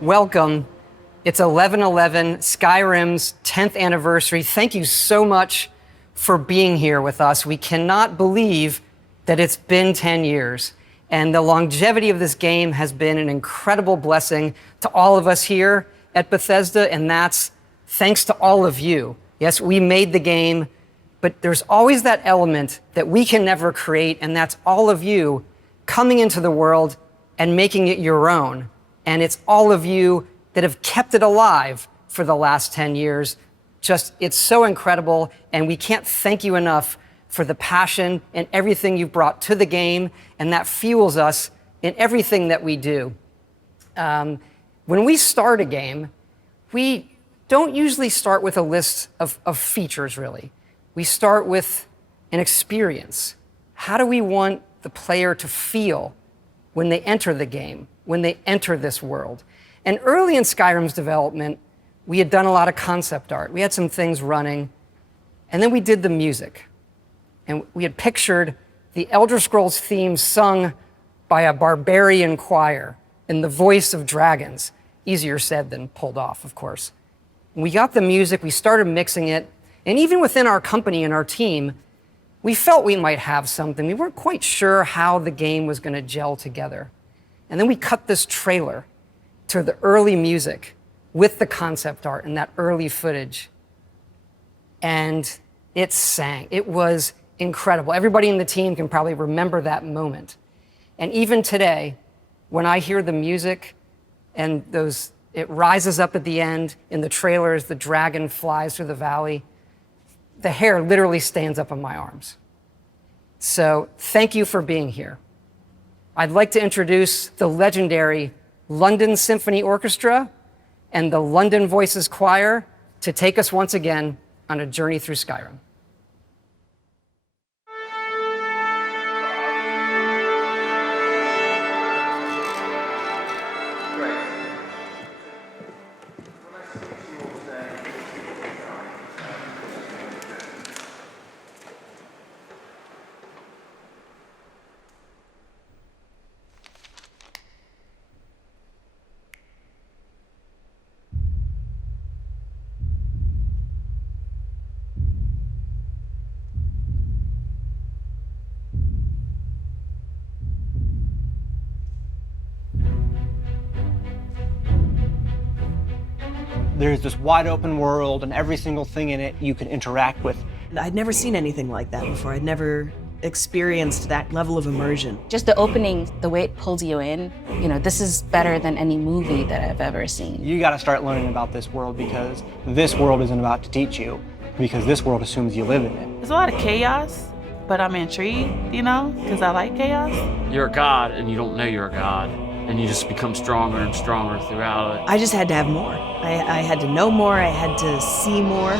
welcome. It's 11/11, Skyrim's 10th anniversary. Thank you so much for being here with us. We cannot believe that it's been 10 years. And the longevity of this game has been an incredible blessing to all of us here at Bethesda, and that's thanks to all of you. Yes, we made the game, but there's always that element that we can never create, and that's all of you coming into the world and making it your own. And it's all of you that have kept it alive for the last 10 years. Just, it's so incredible, and we can't thank you enough for the passion and everything you've brought to the game, and that fuels us in everything that we do. When we start a game, we don't usually start with a list of features, really. We start with an experience. How do we want the player to feel when they enter the game, when they enter this world? And early in Skyrim's development, we had done a lot of concept art. We had some things running, and then we did the music. And we had pictured the Elder Scrolls theme sung by a barbarian choir in the voice of dragons. Easier said than pulled off, of course. When we got the music, we started mixing it, and even within our company and our team, we felt we might have something. We weren't quite sure how the game was going to gel together. And then we cut this trailer to the early music with the concept art and that early footage. And it sang. It was incredible. Everybody in the team can probably remember that moment. And even today, when I hear the music and it rises up at the end in the trailer as the dragon flies through the valley, the hair literally stands up on my arms. So thank you for being here. I'd like to introduce the legendary London Symphony Orchestra and the London Voices Choir to take us once again on a journey through Skyrim. There's this wide open world, and every single thing in it you can interact with. I'd never seen anything like that before. I'd never experienced that level of immersion. Just the opening, the way it pulls you in, this is better than any movie that I've ever seen. You gotta start learning about this world, because this world isn't about to teach you, because this world assumes you live in it. There's a lot of chaos, but I'm intrigued, because I like chaos. You're a god, and you don't know you're a god. And you just become stronger and stronger throughout it. I just had to have more. I had to know more, I had to see more.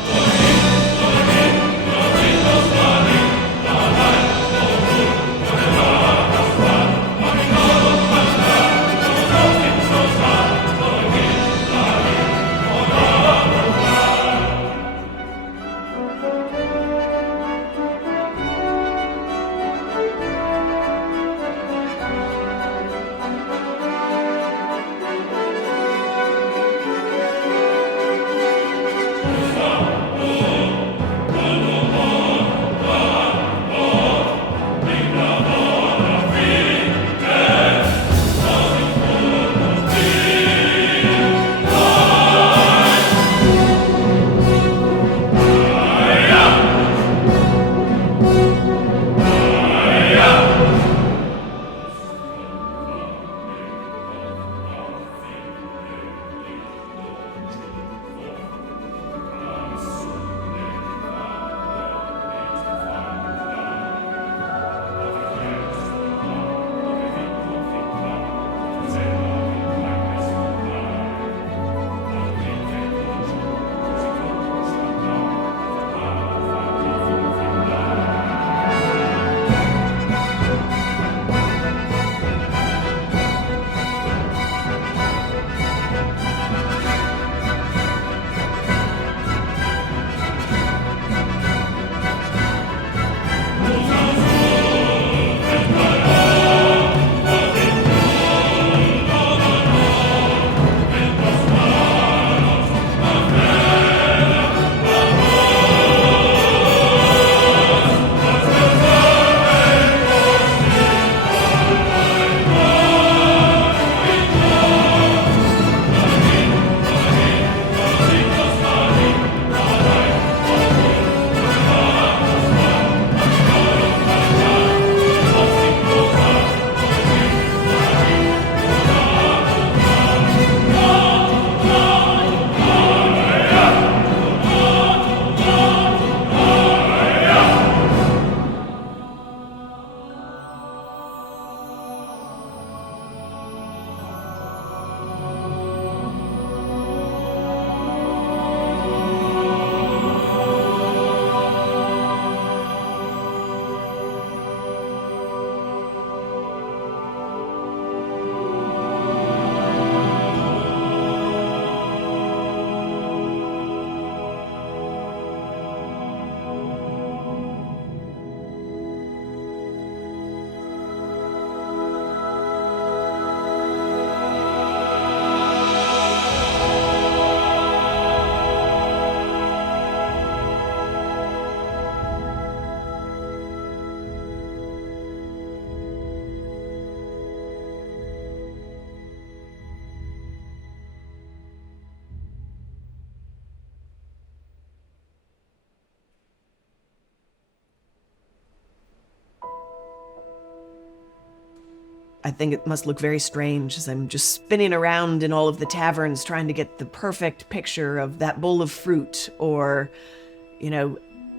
I think it must look very strange as I'm just spinning around in all of the taverns trying to get the perfect picture of that bowl of fruit, or,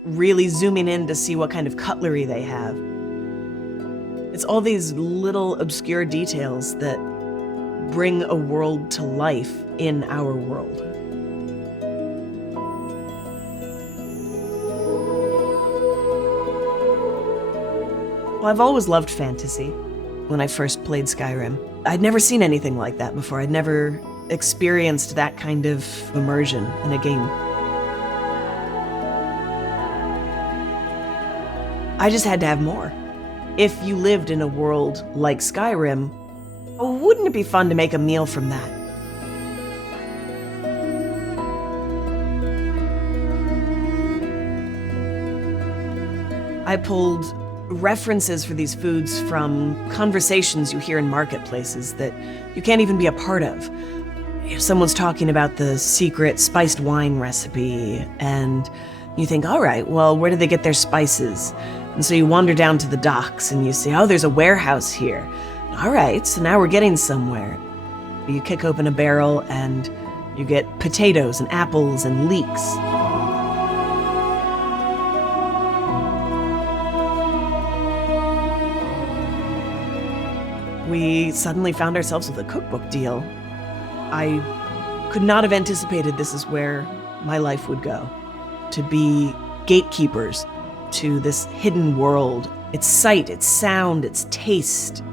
really zooming in to see what kind of cutlery they have. It's all these little obscure details that bring a world to life in our world. Well, I've always loved fantasy. When I first played Skyrim, I'd never seen anything like that before. I'd never experienced that kind of immersion in a game. I just had to have more. If you lived in a world like Skyrim, wouldn't it be fun to make a meal from that? I pulled references for these foods from conversations you hear in marketplaces that you can't even be a part of. If someone's talking about the secret spiced wine recipe, and you think, all right, well, where do they get their spices? And so you wander down to the docks and you say, oh, there's a warehouse here. All right, so now we're getting somewhere. You kick open a barrel and you get potatoes and apples and leeks. We suddenly found ourselves with a cookbook deal. I could not have anticipated this is where my life would go. To be gatekeepers to this hidden world, its sight, its sound, its taste.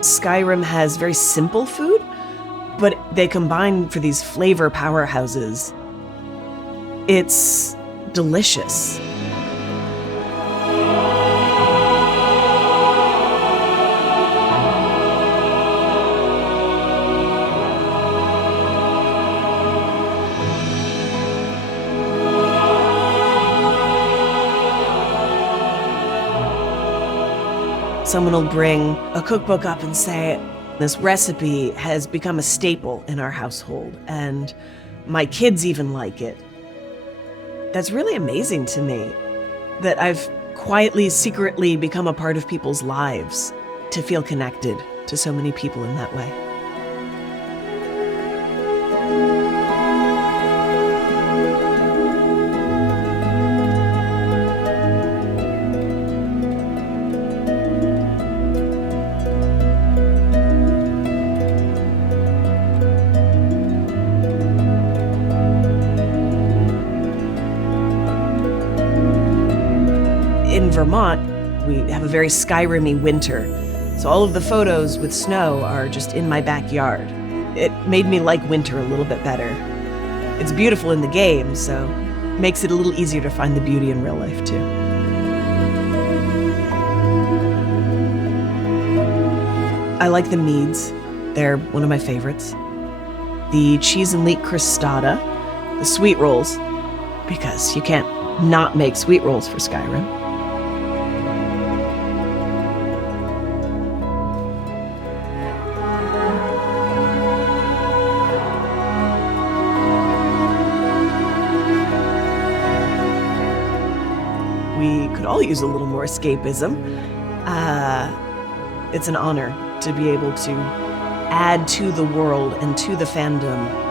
Skyrim has very simple food, but they combine for these flavor powerhouses. It's delicious. Someone will bring a cookbook up and say, this recipe has become a staple in our household, and my kids even like it. That's really amazing to me, that I've quietly, secretly become a part of people's lives, to feel connected to so many people in that way. In Vermont, we have a very Skyrim-y winter, so all of the photos with snow are just in my backyard. It made me like winter a little bit better. It's beautiful in the game, so it makes it a little easier to find the beauty in real life, too. I like the meads. They're one of my favorites. The cheese and leek crostata, the sweet rolls, because you can't not make sweet rolls for Skyrim. We could all use a little more escapism. It's an honor to be able to add to the world and to the fandom.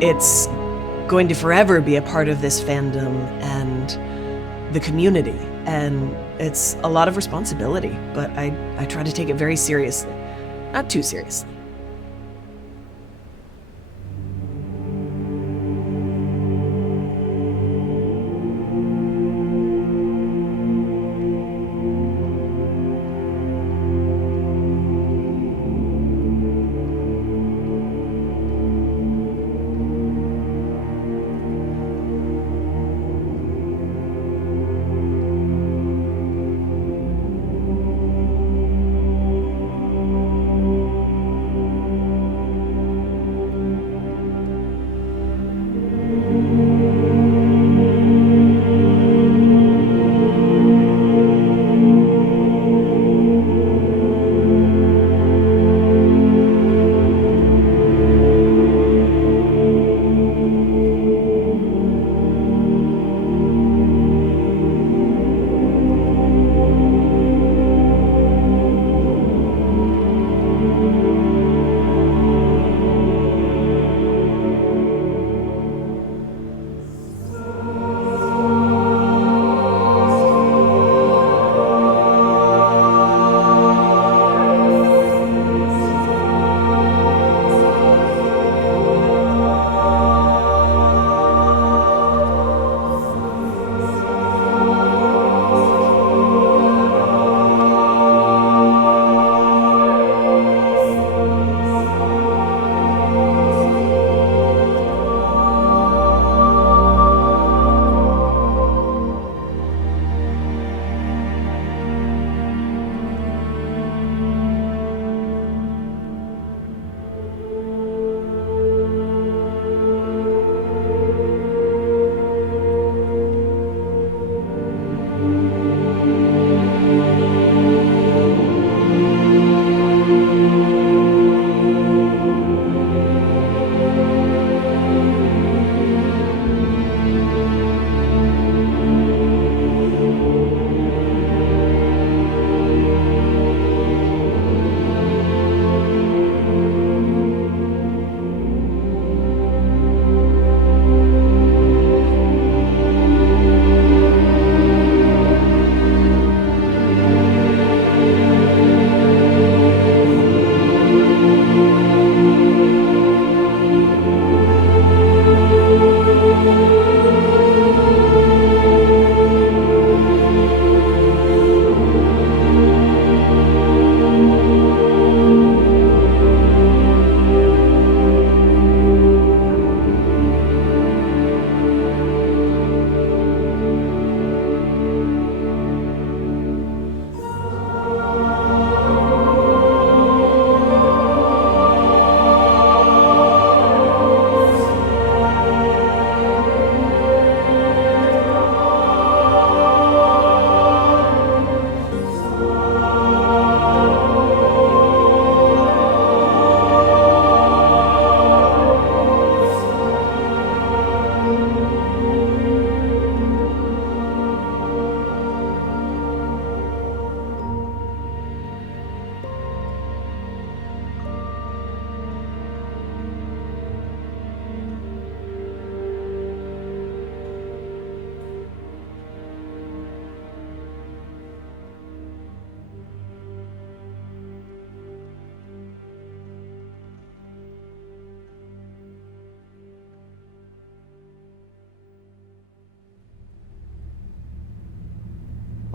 It's going to forever be a part of this fandom and the community, and it's a lot of responsibility, but I try to take it very seriously. Not too seriously.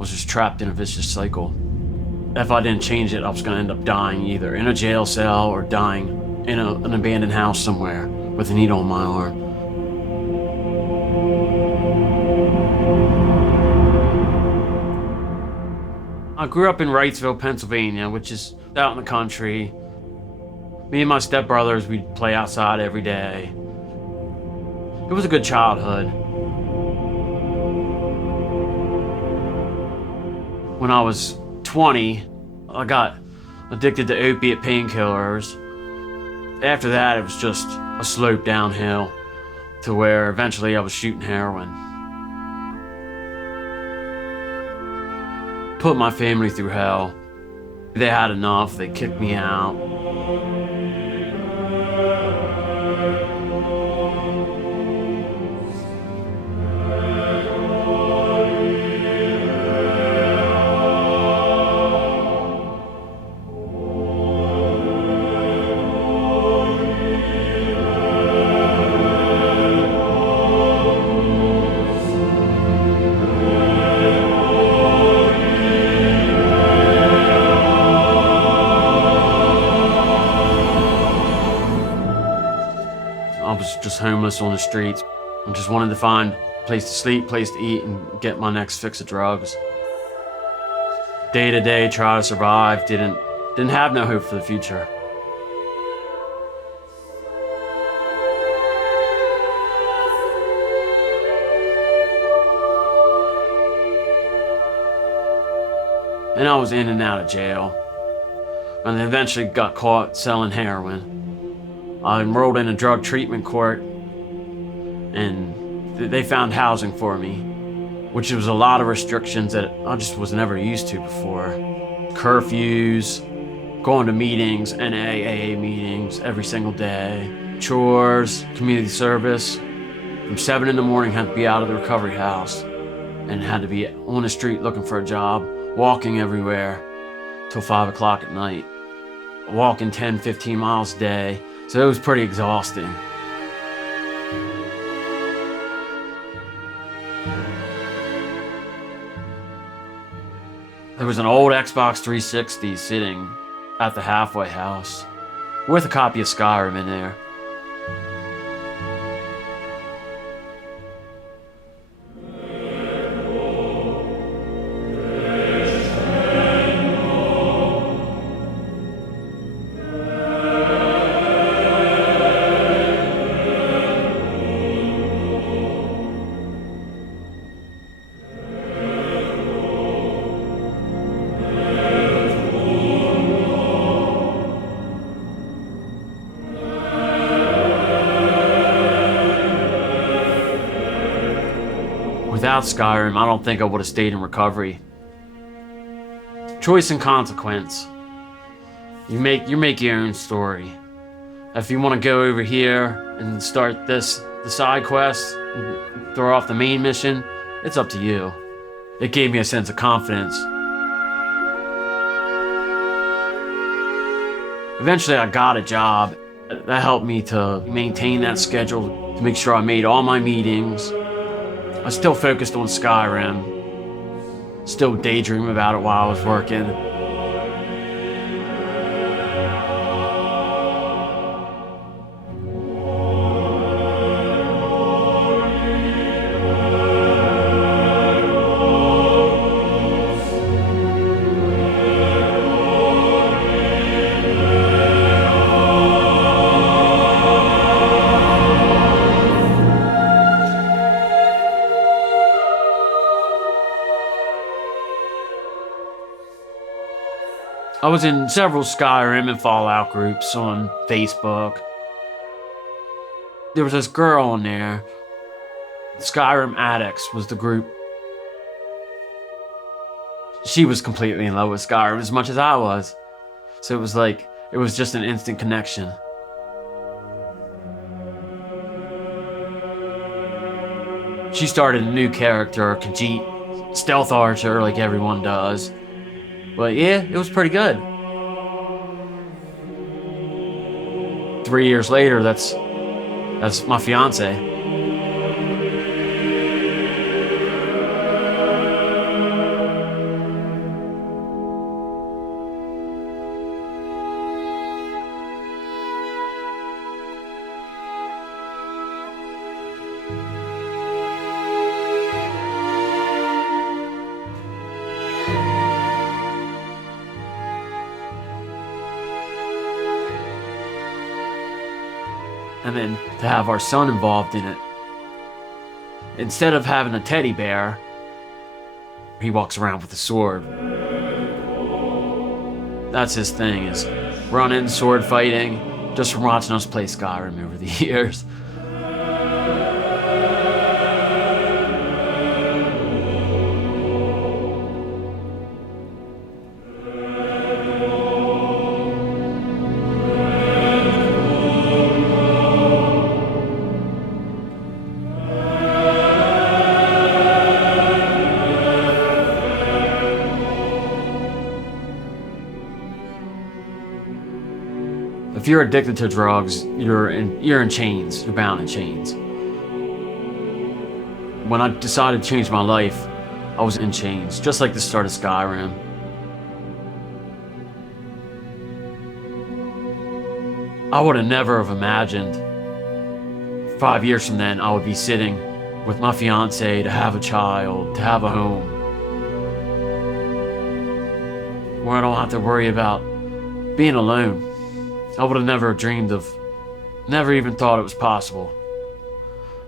was just trapped in a vicious cycle. If I didn't change it, I was gonna end up dying either in a jail cell or dying in an abandoned house somewhere with a needle in my arm. I grew up in Wrightsville, Pennsylvania, which is out in the country. Me and my stepbrothers, we'd play outside every day. It was a good childhood. When I was 20, I got addicted to opiate painkillers. After that, it was just a slope downhill to where eventually I was shooting heroin. Put my family through hell. They had enough, they kicked me out. I was just homeless on the streets. I just wanted to find a place to sleep, place to eat, and get my next fix of drugs. Day to day, try to survive, didn't have no hope for the future. And I was in and out of jail. And I eventually got caught selling heroin. I enrolled in a drug treatment court, and they found housing for me, which was a lot of restrictions that I just was never used to before. Curfews, going to meetings, NAAA meetings every single day, chores, community service. From 7 in the morning, had to be out of the recovery house and had to be on the street looking for a job, walking everywhere till 5 o'clock at night, walking 10, 15 miles a day. So it was pretty exhausting. There was an old Xbox 360 sitting at the halfway house with a copy of Skyrim in there. Without Skyrim, I don't think I would have stayed in recovery. Choice and consequence. You make your own story. If you want to go over here and start the side quest, and throw off the main mission, it's up to you. It gave me a sense of confidence. Eventually I got a job. That helped me to maintain that schedule, to make sure I made all my meetings. I still focused on Skyrim, still daydream about it while I was working. I was in several Skyrim and Fallout groups on Facebook. There was this girl in there. Skyrim Addicts was the group. She was completely in love with Skyrim as much as I was. So it was just an instant connection. She started a new character, Khajiit, stealth archer like everyone does. But yeah, it was pretty good. 3 years later, that's my fiance. adamant to have our son involved in it. Instead of having a teddy bear, he walks around with a sword. That's his thing, is running, sword fighting, just from watching us play Skyrim over the years. If you're addicted to drugs, you're in chains. You're bound in chains. When I decided to change my life, I was in chains, just like the start of Skyrim. I would have never have imagined 5 years from then I would be sitting with my fiance to have a child, to have a home, where I don't have to worry about being alone. I would have never dreamed of, never even thought it was possible.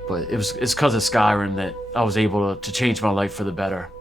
But it's because of Skyrim that I was able to change my life for the better.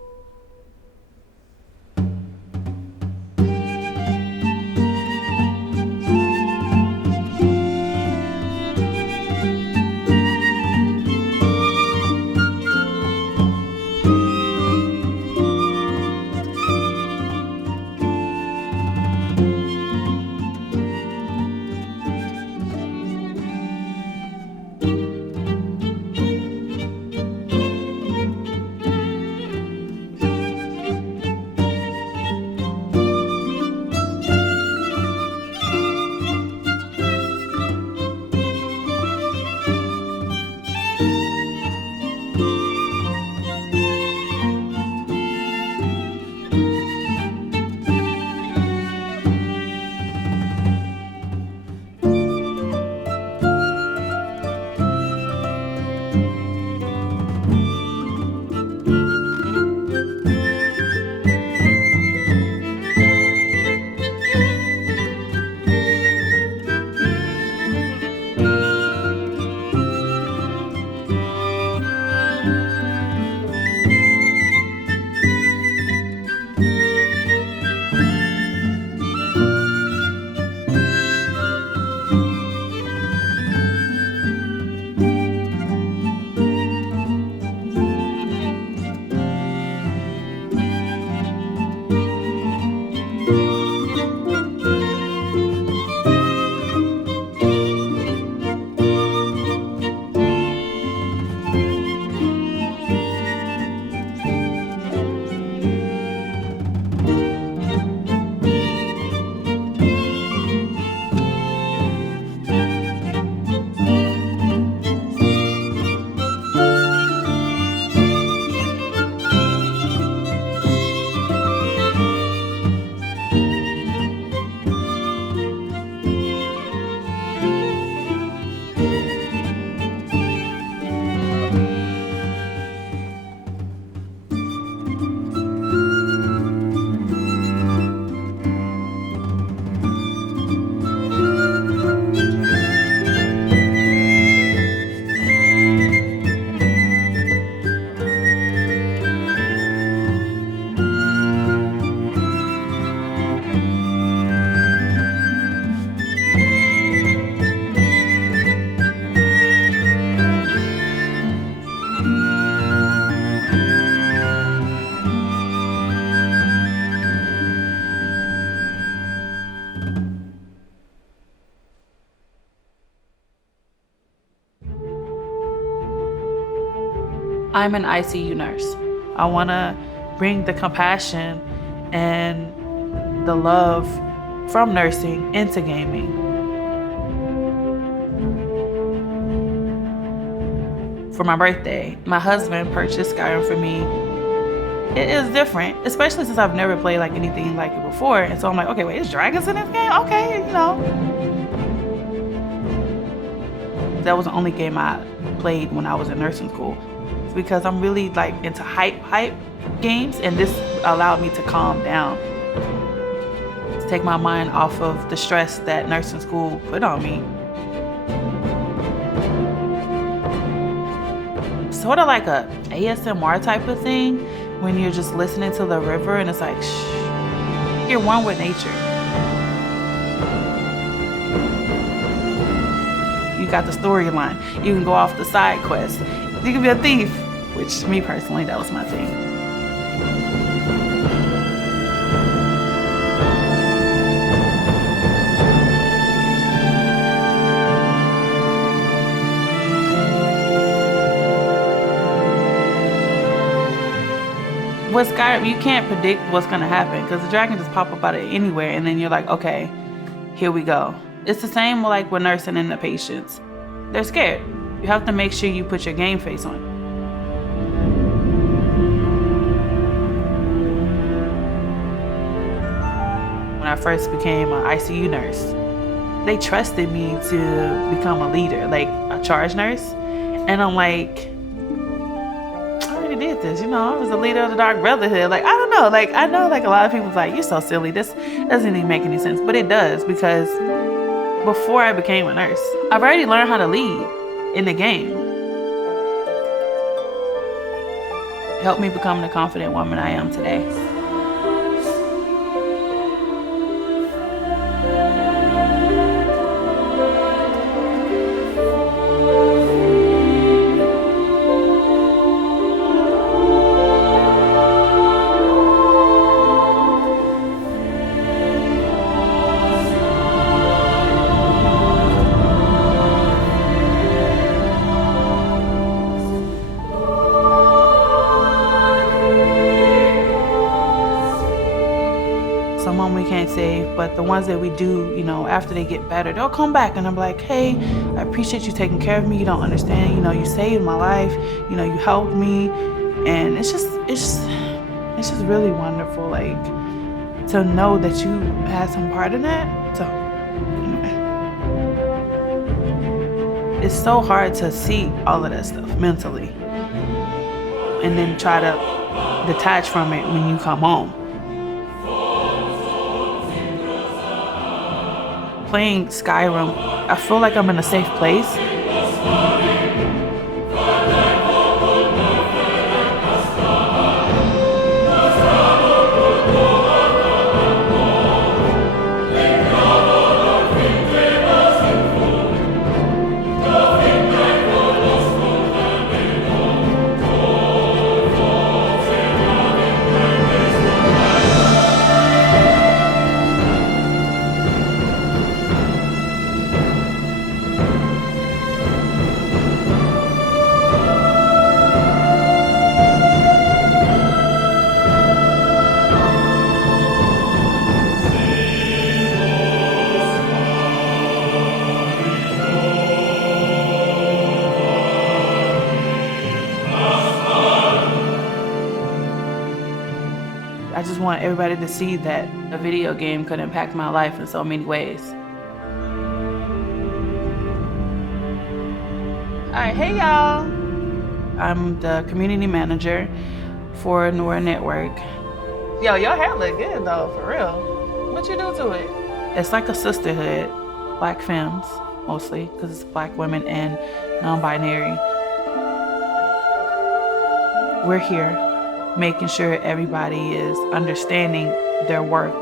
I'm an ICU nurse. I want to bring the compassion and the love from nursing into gaming. For my birthday, my husband purchased Skyrim for me. It is different, especially since I've never played like anything like it before. And so I'm like, okay, wait, is dragons in this game? Okay, you know. That was the only game I played when I was in nursing school. It's because I'm really like into hype games, and this allowed me to calm down. To take my mind off of the stress that nursing school put on me. sort of like a ASMR type of thing when you're just listening to the river and it's like, shh, you're one with nature. You got the storyline. You can go off the side quest. You can be a thief, which me personally, that was my thing. With Skyrim, you can't predict what's gonna happen because the dragon just pop up out of anywhere and then you're like, okay, here we go. It's the same like with nursing and the patients. They're scared. You have to make sure you put your game face on. When I first became an ICU nurse, they trusted me to become a leader, like a charge nurse. And I'm like, did this, I was a leader of the Dark Brotherhood. Like, I don't know, like, I know like a lot of people's like, you're so silly, this doesn't even make any sense, but it does, because before I became a nurse, I've already learned how to lead in the game. It helped me become the confident woman I am today. Save, but the ones that we do, after they get better, they'll come back and I'm like, hey, I appreciate you taking care of me. You don't understand, you saved my life, you helped me, and it's just really wonderful, like, to know that you had some part in that. So anyway, it's so hard to see all of that stuff mentally and then try to detach from it when you come home. Playing Skyrim, I feel like I'm in a safe place. I just want everybody to see that a video game could impact my life in so many ways. All right, hey y'all. I'm the community manager for Noor Network. Yo, your hair look good though, for real. What you do to it? It's like a sisterhood, Black femmes mostly, because it's Black women and non-binary. We're here making sure everybody is understanding their worth.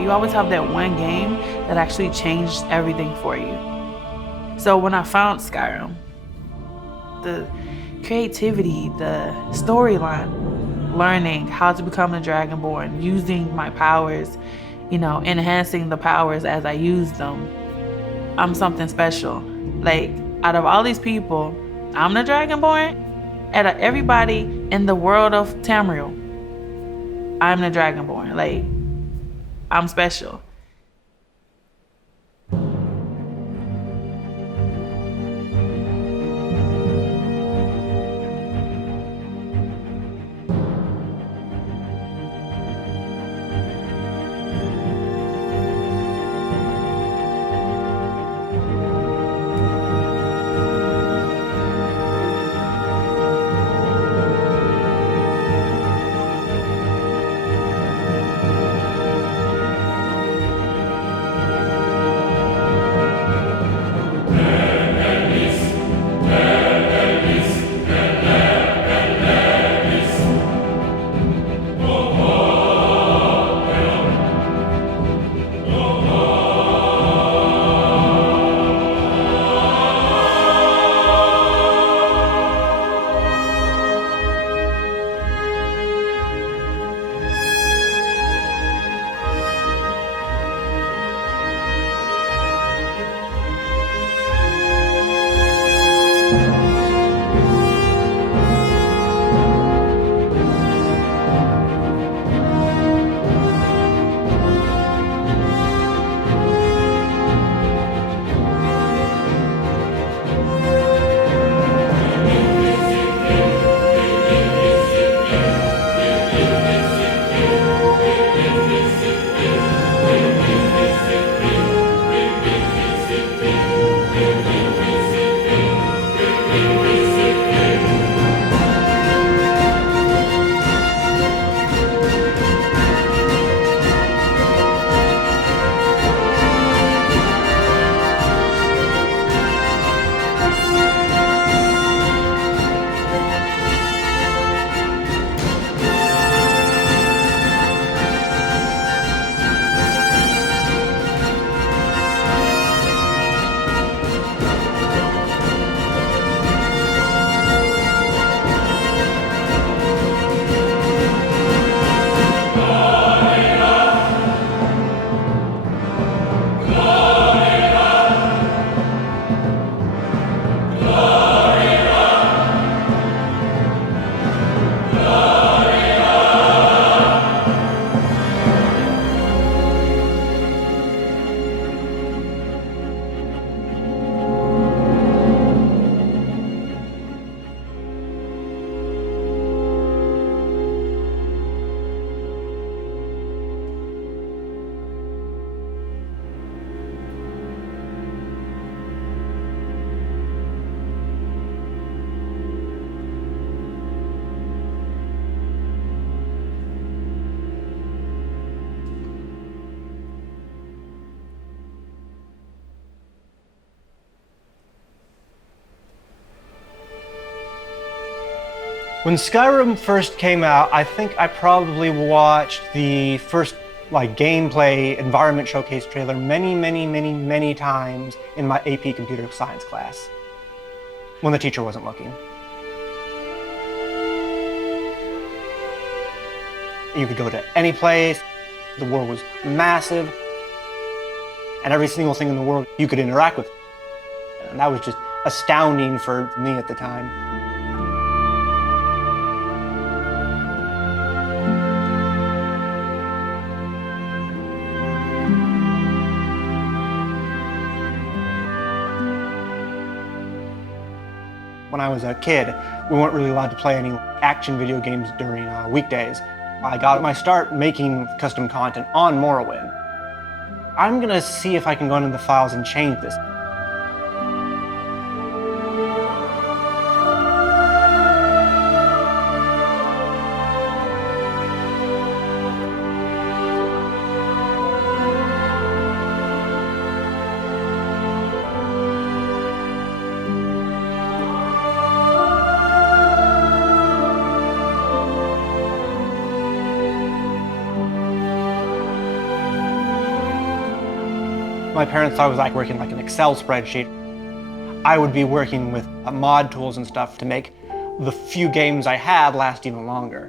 You always have that one game that actually changed everything for you. So when I found Skyrim, the creativity, the storyline, learning how to become a Dragonborn, using my powers, enhancing the powers as I use them, I'm something special. Like, out of all these people, I'm the Dragonborn. Out of everybody in the world of Tamriel, I'm the Dragonborn. Like, I'm special. When Skyrim first came out, I think I probably watched the first gameplay environment showcase trailer many times in my AP computer science class when the teacher wasn't looking. You could go to any place, the world was massive, and every single thing in the world you could interact with. And that was just astounding for me at the time. When I was a kid, we weren't really allowed to play any action video games during weekdays. I got my start making custom content on Morrowind. I'm gonna see if I can go into the files and change this. My parents thought it was like working like an Excel spreadsheet. I would be working with mod tools and stuff to make the few games I had last even longer.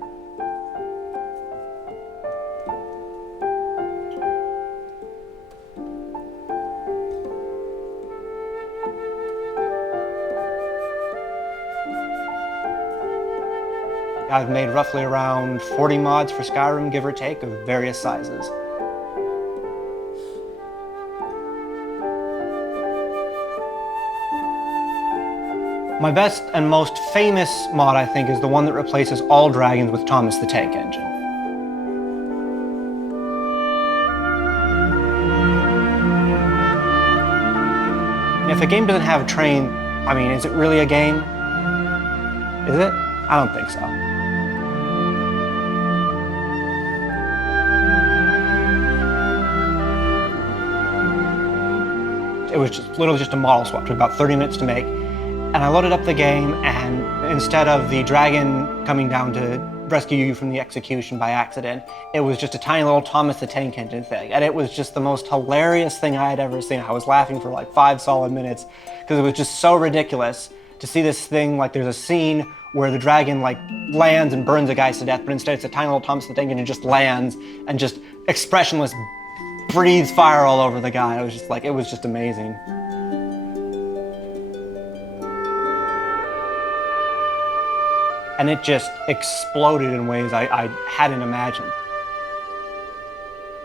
I've made roughly around 40 mods for Skyrim, give or take, of various sizes. My best and most famous mod, I think, is the one that replaces all dragons with Thomas the Tank Engine. If a game doesn't have a train, I mean, is it really a game? Is it? I don't think so. It was literally just a model swap. It took about 30 minutes to make. And I loaded up the game, and instead of the dragon coming down to rescue you from the execution by accident, it was just a tiny little Thomas the Tank Engine thing. And it was just the most hilarious thing I had ever seen. I was laughing for like 5 solid minutes because it was just so ridiculous to see this thing. Like, there's a scene where the dragon lands and burns a guy to death, but instead it's a tiny little Thomas the Tank Engine just lands and just expressionless breathes fire all over the guy. It was just amazing. And it just exploded in ways I hadn't imagined.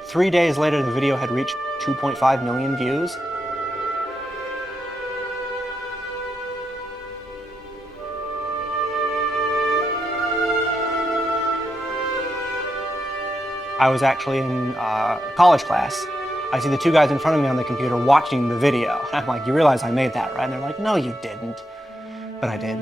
3 days later, the video had reached 2.5 million views. I was actually in college class. I see the 2 guys in front of me on the computer watching the video. I'm like, you realize I made that, right? And they're like, no, you didn't. But I did.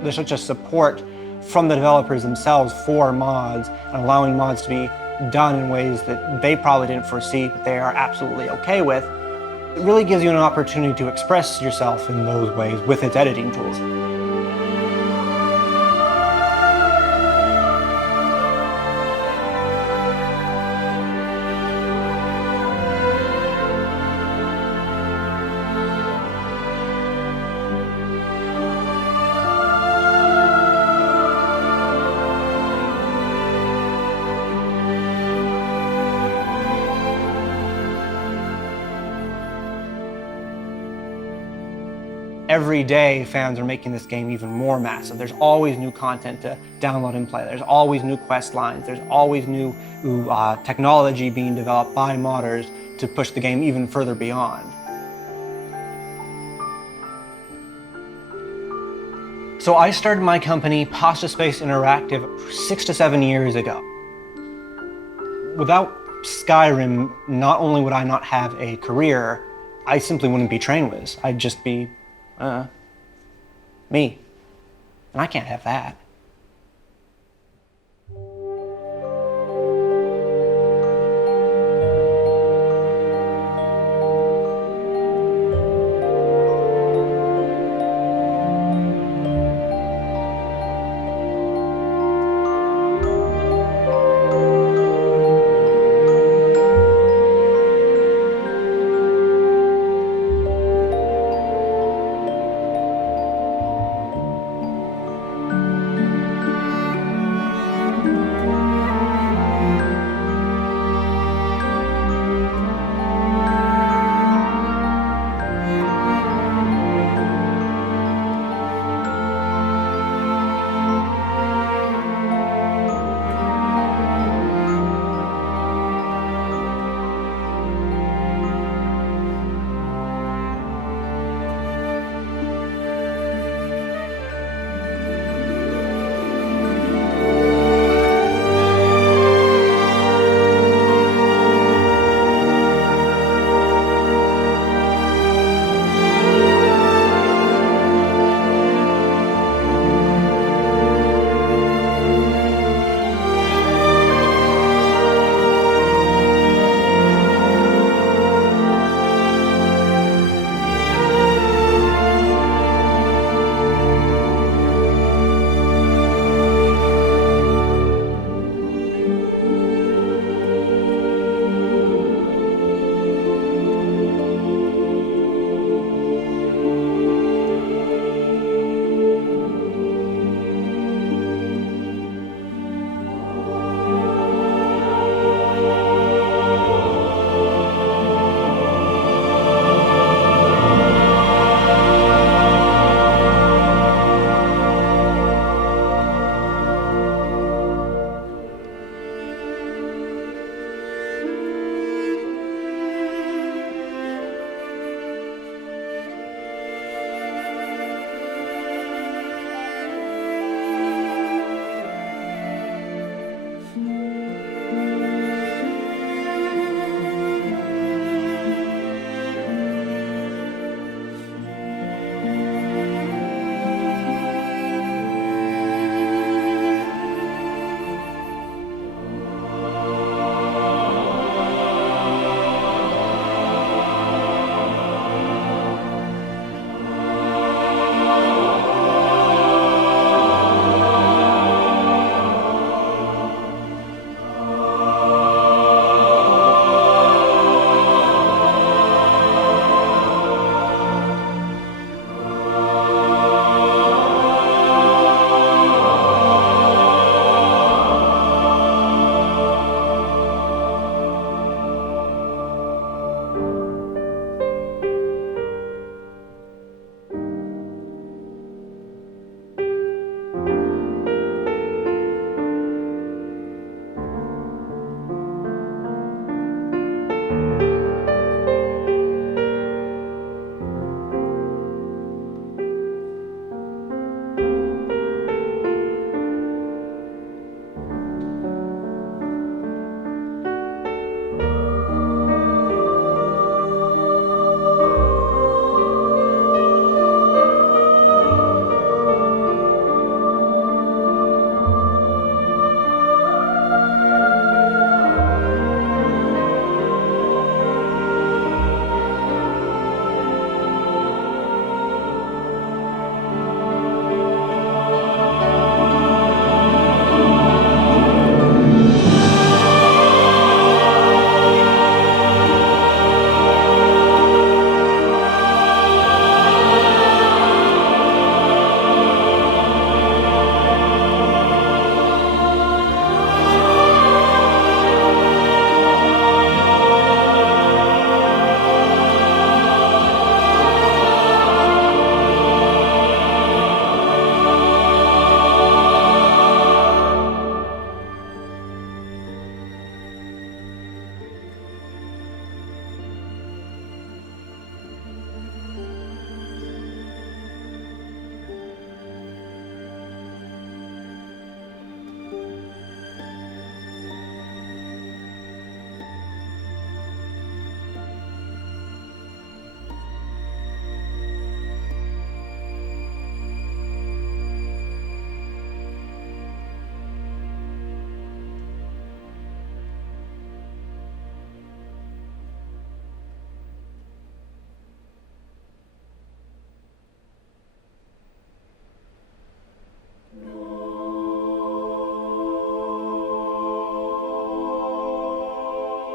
There's such a support from the developers themselves for mods and allowing mods to be done in ways that they probably didn't foresee, but they are absolutely okay with. It really gives you an opportunity to express yourself in those ways with its editing tools. Every day, fans are making this game even more massive. There's always new content to download and play. There's always new quest lines. There's always new technology being developed by modders to push the game even further beyond. So I started my company, Pasta Space Interactive, 6 to 7 years ago. Without Skyrim, not only would I not have a career, I simply wouldn't be Trainwiz. I'd just be me. And I can't have that.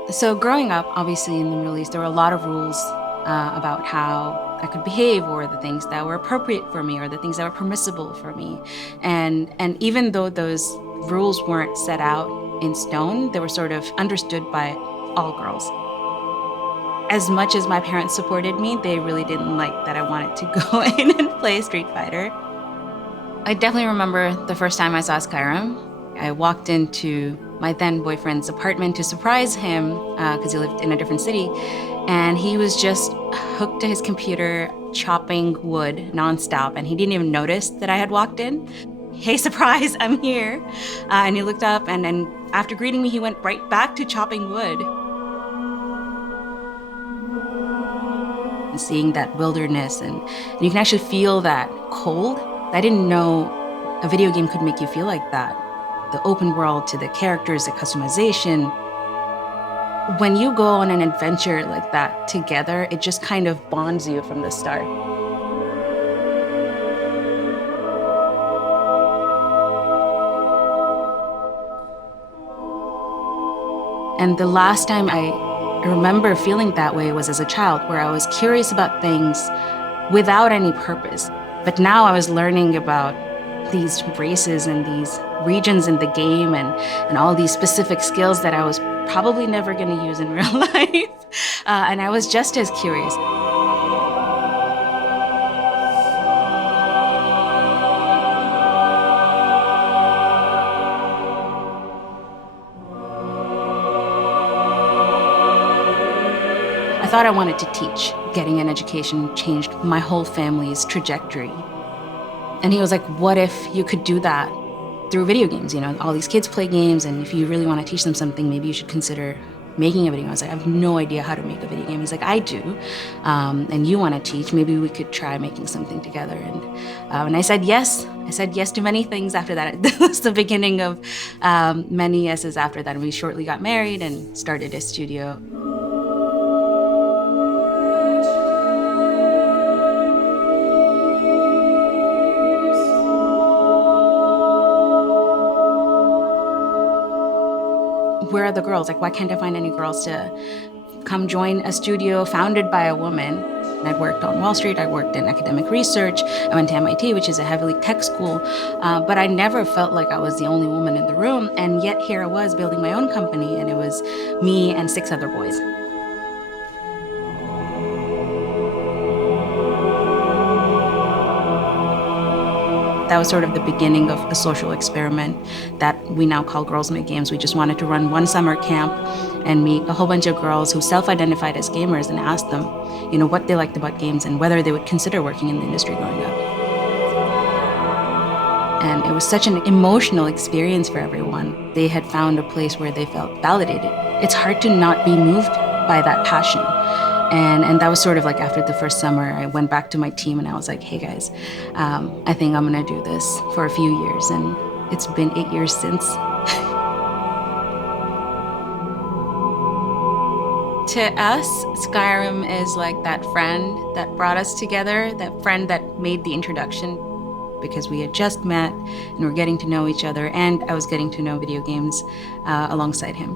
So growing up, obviously in the Middle East, there were a lot of rules about how I could behave, or the things that were appropriate for me, or the things that were permissible for me. And even though those rules weren't set out in stone, they were sort of understood by all girls. As much as my parents supported me, they really didn't like that I wanted to go in and play Street Fighter. I definitely remember the first time I saw Skyrim. I walked into my then boyfriend's apartment to surprise him because he lived in a different city. And he was just hooked to his computer, chopping wood nonstop. And he didn't even notice that I had walked in. Hey, surprise, I'm here. And he looked up, and then after greeting me, he went right back to chopping wood. And seeing that wilderness, and you can actually feel that cold. I didn't know a video game could make you feel like that. The open world, to the characters, the customization. When you go on an adventure like that together, it just kind of bonds you from the start. And the last time I remember feeling that way was as a child, where I was curious about things without any purpose. But now I was learning about these races and these regions in the game, and all these specific skills that I was probably never going to use in real life. And I was just as curious. I thought I wanted to teach. Getting an education changed my whole family's trajectory. And he was like, what if you could do that through video games? You know, all these kids play games, and if you really want to teach them something, maybe you should consider making a video game. I was like, I have no idea how to make a video game. He's like, I do. And you want to teach, maybe we could try making something together. And I said yes. I said yes to many things after that. That was the beginning of many yeses after that. And we shortly got married and started a studio. Where are the girls? Like, why can't I find any girls to come join a studio founded by a woman? I'd worked on Wall Street, I worked in academic research, I went to MIT, which is a heavily tech school, but I never felt like I was the only woman in the room, and yet here I was building my own company, and it was me and 6 other boys. That was sort of the beginning of a social experiment that we now call Girls Make Games. We just wanted to run one summer camp and meet a whole bunch of girls who self-identified as gamers and ask them, you know, what they liked about games and whether they would consider working in the industry growing up. And it was such an emotional experience for everyone. They had found a place where they felt validated. It's hard to not be moved by that passion. And that was sort of like after the first summer, I went back to my team and I was like, hey guys, I think I'm gonna do this for a few years. And it's been 8 years since. To us, Skyrim is like that friend that brought us together, that friend that made the introduction, because we had just met and we're getting to know each other, and I was getting to know video games alongside him.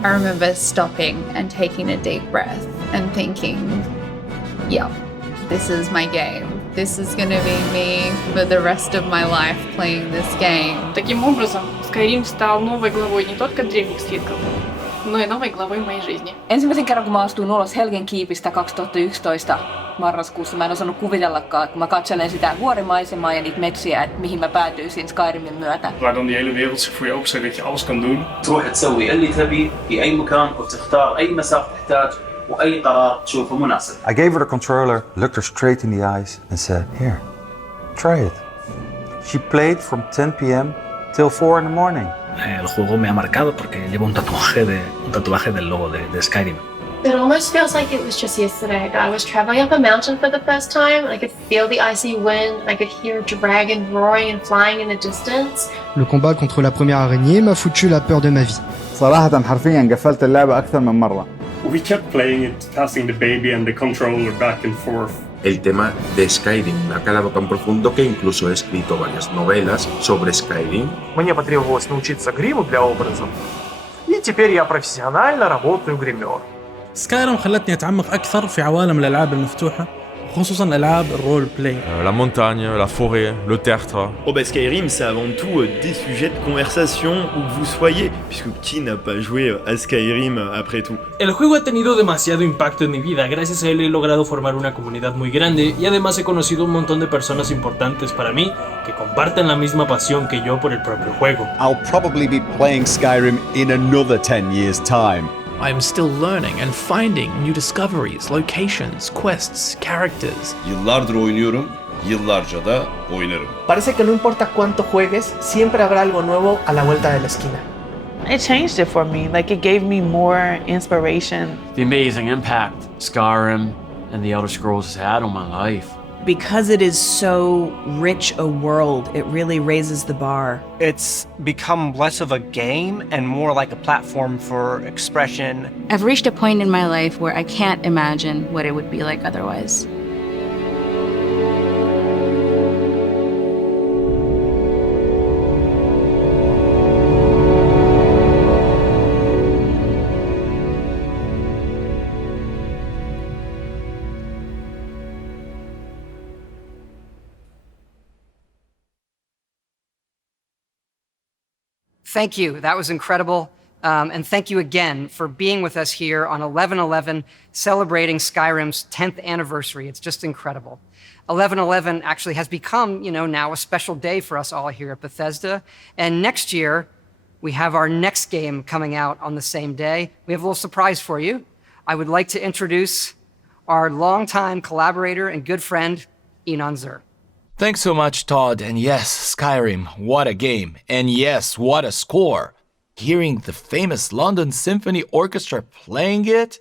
I remember stopping and taking a deep breath and thinking, yep, this is my game. This is gonna be me for the rest of my life playing this game. Таким образом, Skyrim стал новой главой не только древних свитков, но и новой главой моей жизни. Ensimmäisen kerran, kun mä astuin ulos Helgen kiipistä 2011 marraskuussa, mä en osannut kuvitellakaan, kun mä katselen sitä vuorimaisemaa ja niitä metsiä, että mihin mä päätyisin Skyrimin myötä. Waar dan die hele wereld zich voor je open zet dat je alles kan doen. تروح تسوي اللي تبي في أي مكان وتختار أي مسار تحتاج وأي قرار تشوفه مناسب. I gave her the controller, looked her straight in the eyes and said, here, try it. She played from 10 p.m. till 4 in the morning. El juego me ha marcado porque llevo un tatuaje del logo de Skyrim. It almost feels like it was just yesterday that I was traveling up a mountain for the first time. I could feel the icy wind. I could hear a dragon roaring and flying in the distance. Le combat contre la première araignée m'a foutu la peur de ma vie. صراحة حرفيا قفلت اللعبة أكثر من مرة. We kept playing it, passing the baby and the controller back and forth. El tema de Skyrim me ha calado tan profundo que incluso he escrito varias novelas sobre Skyrim. Мне потребовалось научиться гриму для образов, и теперь я профессионально работаю гример. سكايرم خلتني أتعمق أكثر في عوالم الألعاب المفتوحة خصوصا ألعاب الرول بلاي. La montagne, la forêt, le tertre. Oh bah Skyrim, c'est avant tout des sujets de conversation où que vous soyez, puisque qui n'a pas joué à Skyrim après tout. El juego ha tenido demasiado impacto en mi vida. Gracias a él he logrado formar una comunidad muy grande y además he conocido un montón de personas importantes para mí que comparten la misma pasión que yo por el propio juego. I'll probably be playing Skyrim in another 10 years' time. I'm still learning and finding new discoveries, locations, quests, characters. Yıllardır oynuyorum, yıllarca da oynarım. Parece que no importa cuánto juegues, siempre habrá algo nuevo a la vuelta de la esquina. It changed it for me. Like, it gave me more inspiration. The amazing impact Skyrim and the Elder Scrolls has had on my life. Because it is so rich a world, it really raises the bar. It's become less of a game and more like a platform for expression. I've reached a point in my life where I can't imagine what it would be like otherwise. Thank you. That was incredible. And thank you again for being with us here on 11/11, celebrating Skyrim's 10th anniversary. It's just incredible. 11/11 actually has become, now a special day for us all here at Bethesda. And next year, we have our next game coming out on the same day. We have a little surprise for you. I would like to introduce our longtime collaborator and good friend, Enon Zur. Thanks so much, Todd. And yes, Skyrim, what a game. And yes, what a score. Hearing the famous London Symphony Orchestra playing it,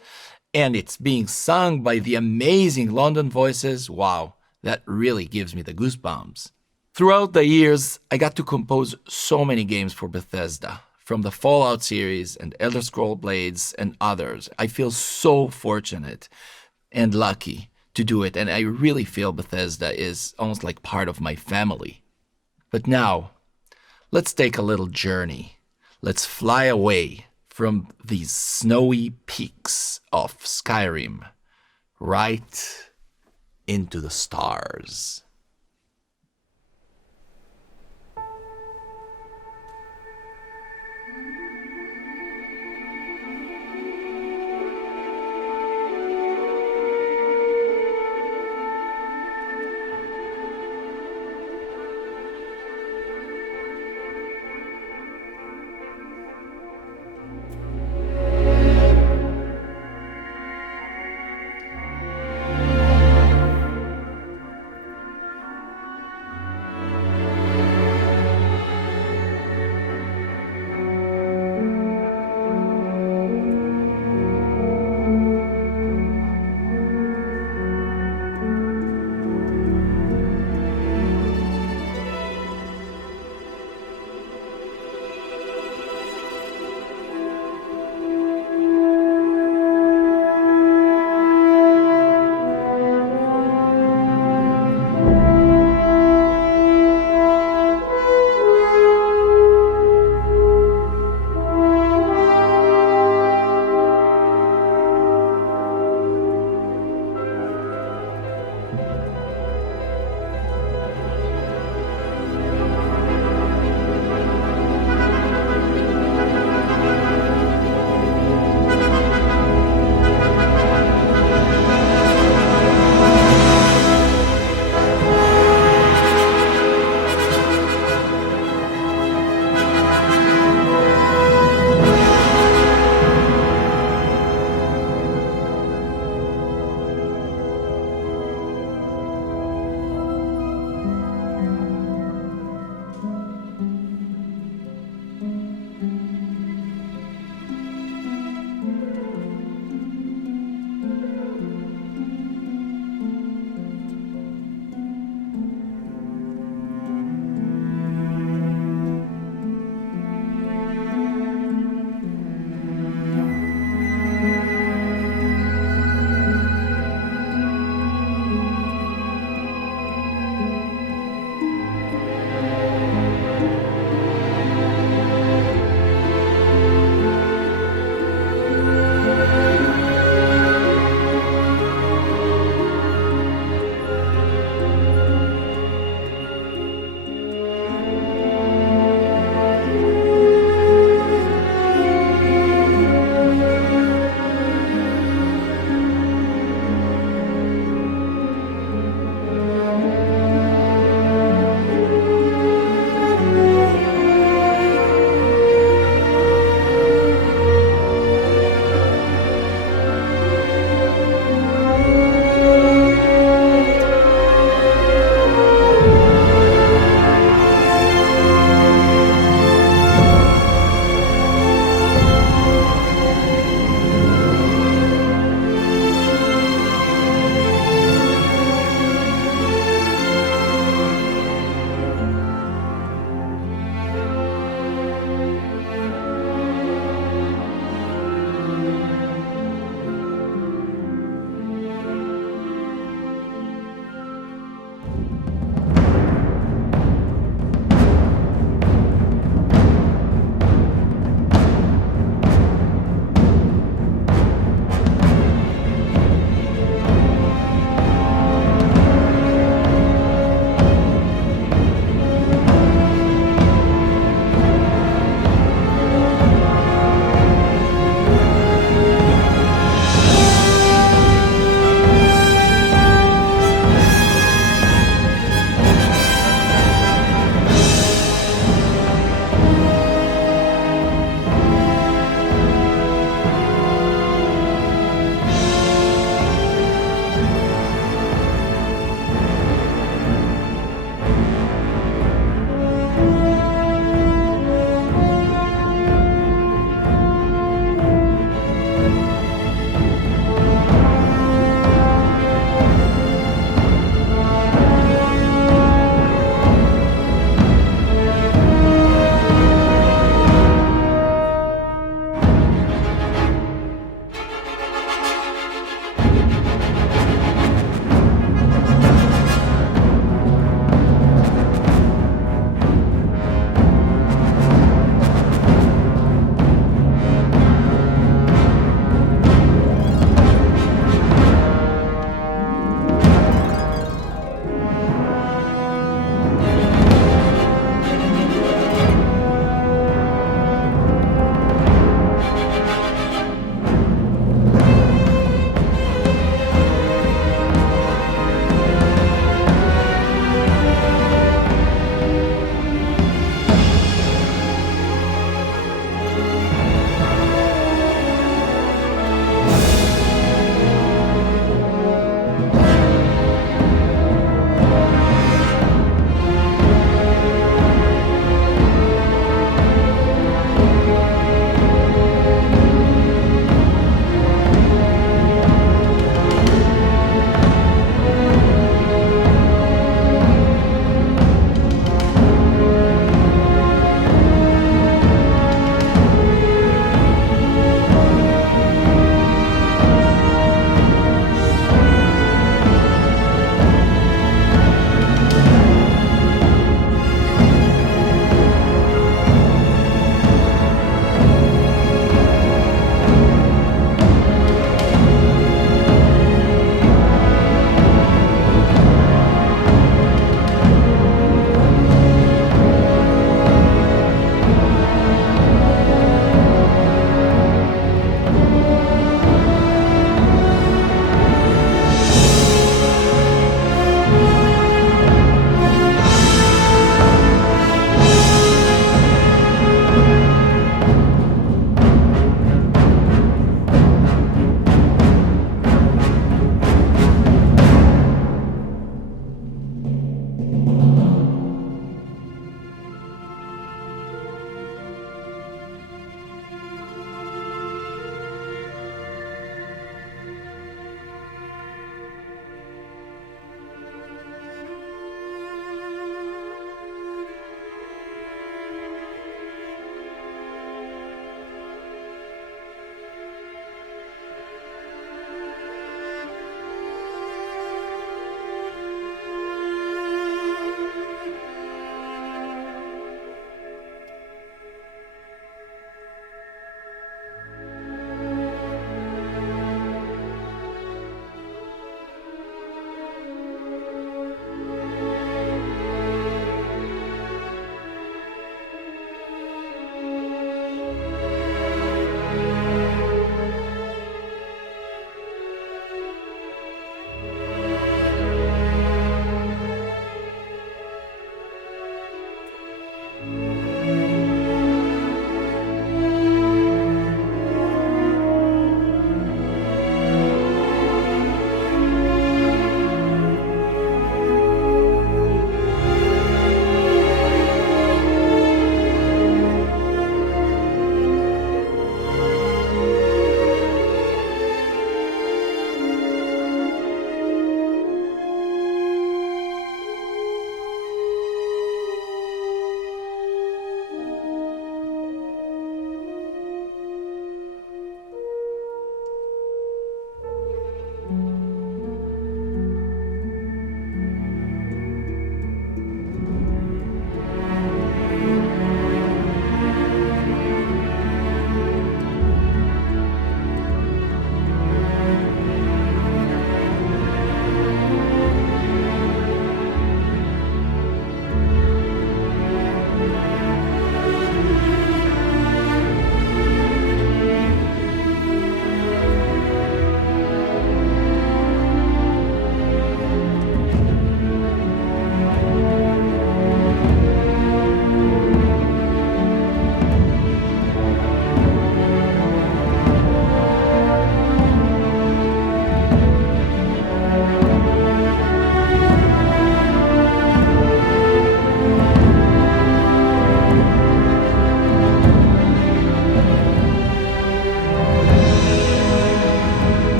and it's being sung by the amazing London voices, wow, that really gives me the goosebumps. Throughout the years, I got to compose so many games for Bethesda, from the Fallout series and Elder Scrolls Blades and others. I feel so fortunate and lucky to do it, and I really feel Bethesda is almost like part of my family. But now, let's take a little journey. Let's fly away from these snowy peaks of Skyrim right into the stars.